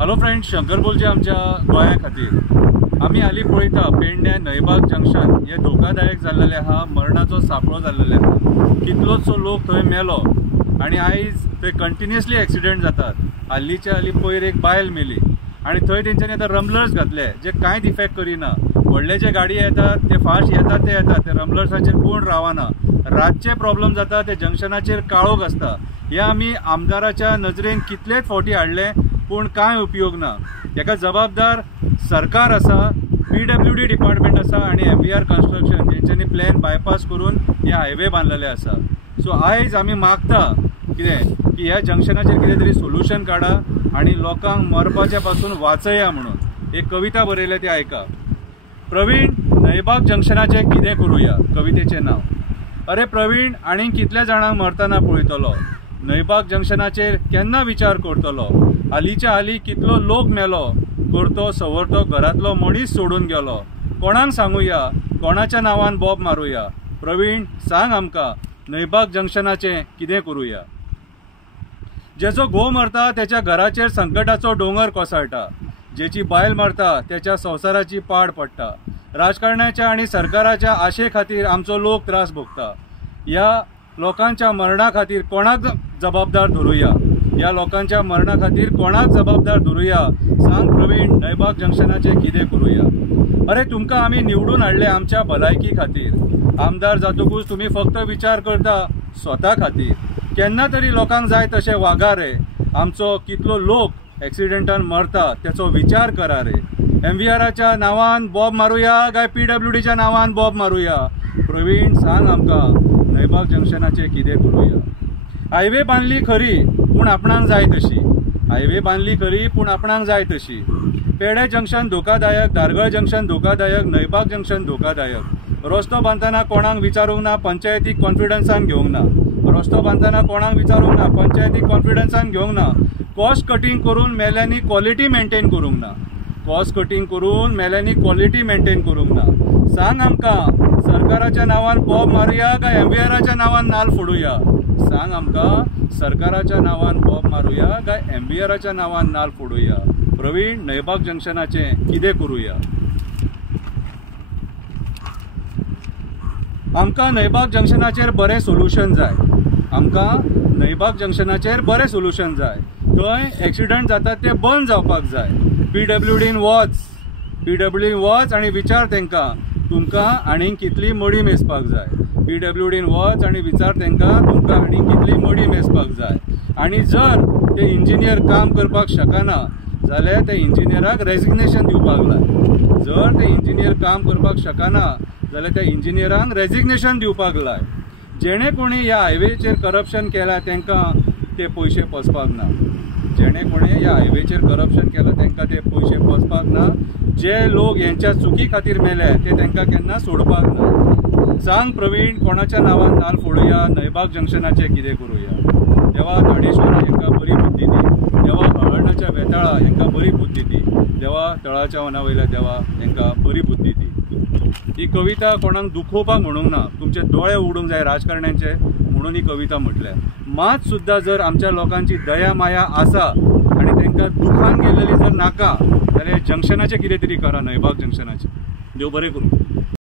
Hello friends, Shankar बोलचे आमच्या गोंया खातीर आमी हालीं पळयता पेडण्या नयबाग जंक्शन हे धोकादायक जाल्लेले आहा, मरणाचो सांपळो जाल्लेले आहा। कितलोसो लोक थंय मेलो आनी आयज थंय कंटिन्युअसली एक्सिडेंट जातात। हालींच्या हालीं पयर एक बायल मेली आनी थंय तेंच्यांनी आतां रमलर्स घातले जे कांयच इफेक्ट करिना। व्हडले जे गाडी येतात ते फास्ट येतात ते रमलर्साचेर कोण रावना। रातचे प्रॉब्लेम जाता ते जंक्शनाचेर काळोख आसता। हे आमी आमदाराच्या नजरेन कितलेच फावटी हाडले पूण कांय उपयोग ना। हेका जबाबदार सरकार आसा, PWD डिपार्टमेंट आसा आनी MVR कन्स्ट्रक्शन जेंच्यांनी प्लॅन बायपास करून हे हायवे बांदलेले आसा। सो आयज आमी मागता कितें की ह्या जंक्शनाचेर कितें तरी सोल्युशन काडा आनी लोकांक मरपाच्या पासून वाचया म्हणून एक कविता बरयल्या ती आयका। प्रवीण, नयबाग जंक्शनाचे कितें करूया कवितेचें नांव। अरे प्रवीण, आनी कितल्या जाणांक मरतना पळयतलो, नयबाग जंक्शनाचेर केन्ना विचार करतलो। हालींच्या हालीं कितलो लोक मेलो, करतो सवरतो घरांतलो मनीस सोडून गेलो। कोणाक सांगुया, कोणाच्या नांवान बॉब मारुया। प्रवीण, सांग आमकां नयबाग जंक्शनाचें कितें करूया। जेचो घोव मरता त्याच्या घराचेर संकटाचो डोंगर कोसळटा, जेची बायल मरता त्याच्या संवसाराची पाड पडटा। राजकारण्याच्या आनी सरकाराच्या आशे खातीर आमचो लोक त्रास भोगता। ह्या लोकांच्या मरणा खातीर कोणाक जबाबदार धरूया, ह्या लोकांच्या मरणा खातीर कोणाक जबाबदार धरूया। सांग प्रवीण, नयबाग जंक्शनाचे कितें करूया। अरे तुमकां आमी निवडून हाडले आमच्या भलायकी खातीर। आमदार जातकूच तुम्ही फक्त विचार करता स्वता खातीर। केन्ना तरी लोकांक जाय तशें वागा रे। आमचो कितलो लोक एक्सिडेंटान मरता त्याचो विचार करा रे। MVRच्या नांवान बॉब मारुया काय PWDच्या नांवान बॉब मारुया। प्रवीण, सांग आमकां नयबाग जंक्शनाचे कितें करूया। हायवे बांदली खरी पूण आपणाक जाय तशी, हायवे बांदली खरी पूण आपणाक जाय तशी। पेडे जंक्शन धोकादायक, दारगळ जंक्शन धोकादायक, नयबाग जंक्शन धोकादायक। रस्तो बांदतना कोणाक विचारूंक ना, पंचायतीक कॉन्फिडन्सान घेवंक ना। रस्तो बांदतना कोणाक विचारूंक ना, पंचायतीक कॉन्फिडन्सान घेवंक ना। कॉस्ट कटींग करून मेल्यांनी क्वॉलिटी मेंटेन करूंक ना। कॉस्ट कटींग करून मेल्यांनी क्वॉलिटी मेंटेन करूंक ना। सांग आमकां सरकाराच्या नांवान बॉब मारुया काय MVRच्या नांवान नाल फोडुया। सांग आमकां सरकाराच्या नांवान बॉब मारुया काय MVRच्या नांवान नाल फोडुया। प्रवीण, नयबाग जंक्शनाचे कितें करूया। आमकां नयबाग जंक्शनाचेर बरें सोल्युशन जाय। आमकां नयबाग जंक्शनाचेर बरें सोल्युशन जाय। थंय एक्सिडंट जातात ते बंद जावपाक जाय। PWDन वच आनी विचार तेंकां तुमकां आनीक कितली मडी मेजपाक जाय। PWDन वच आनी विचार तेंकां तुमकां आनीक कितली मडी मेजपाक जाय। आनी जर ते इंजिनियर काम करपाक शकना जाल्यार त्या इंजिनियराक रेजिग्नेशन दिवपाक लाय। जर ते इंजिनियर काम करपाक शकना जाल्यार त्या इंजिनियरांक रेजिग्नेशन दिवपाक लाय। जेणे कोणी ह्या हायवेचेर करप्शन केला तेंकां ते पयशे पोसपाक ना। जेणे कोणी ह्या हायवेचेर करप्शन केला तेंकां ते पयशे पोसपाक ना। जे लोक यांच्या चुकी खातीर मेले ते तेंकां केन्ना सोडपाक ना। सांग प्रवीण, कोणाच्या नांवान नाल फोडुया, नयबाग जंक्शनाचे कितें करूया। देवा दांडेश्वरा हेंकां बरी बुद्धी दी। देवा हळर्णाच्या वेताळा हेंकां बरी बुद्धी दी। देवा तळाच्या वना वयल्या देवा हेंकां बरी बुद्धी दी। ही कविता कोणाक दुखोवपाक म्हणूंक ना, तुमचे दोळे उडूंक जाय राजकारण्यांचे म्हणून ही कविता म्हटल्या। मात सुद्धा जर आमच्या लोकांची दया माया आसा आनी तेंकां दुखान गेलेली जर नाका जाल्यार जंक्शनाचे कितें तरी करा, नयबाग जंक्शनाचे। देव बरें करूं।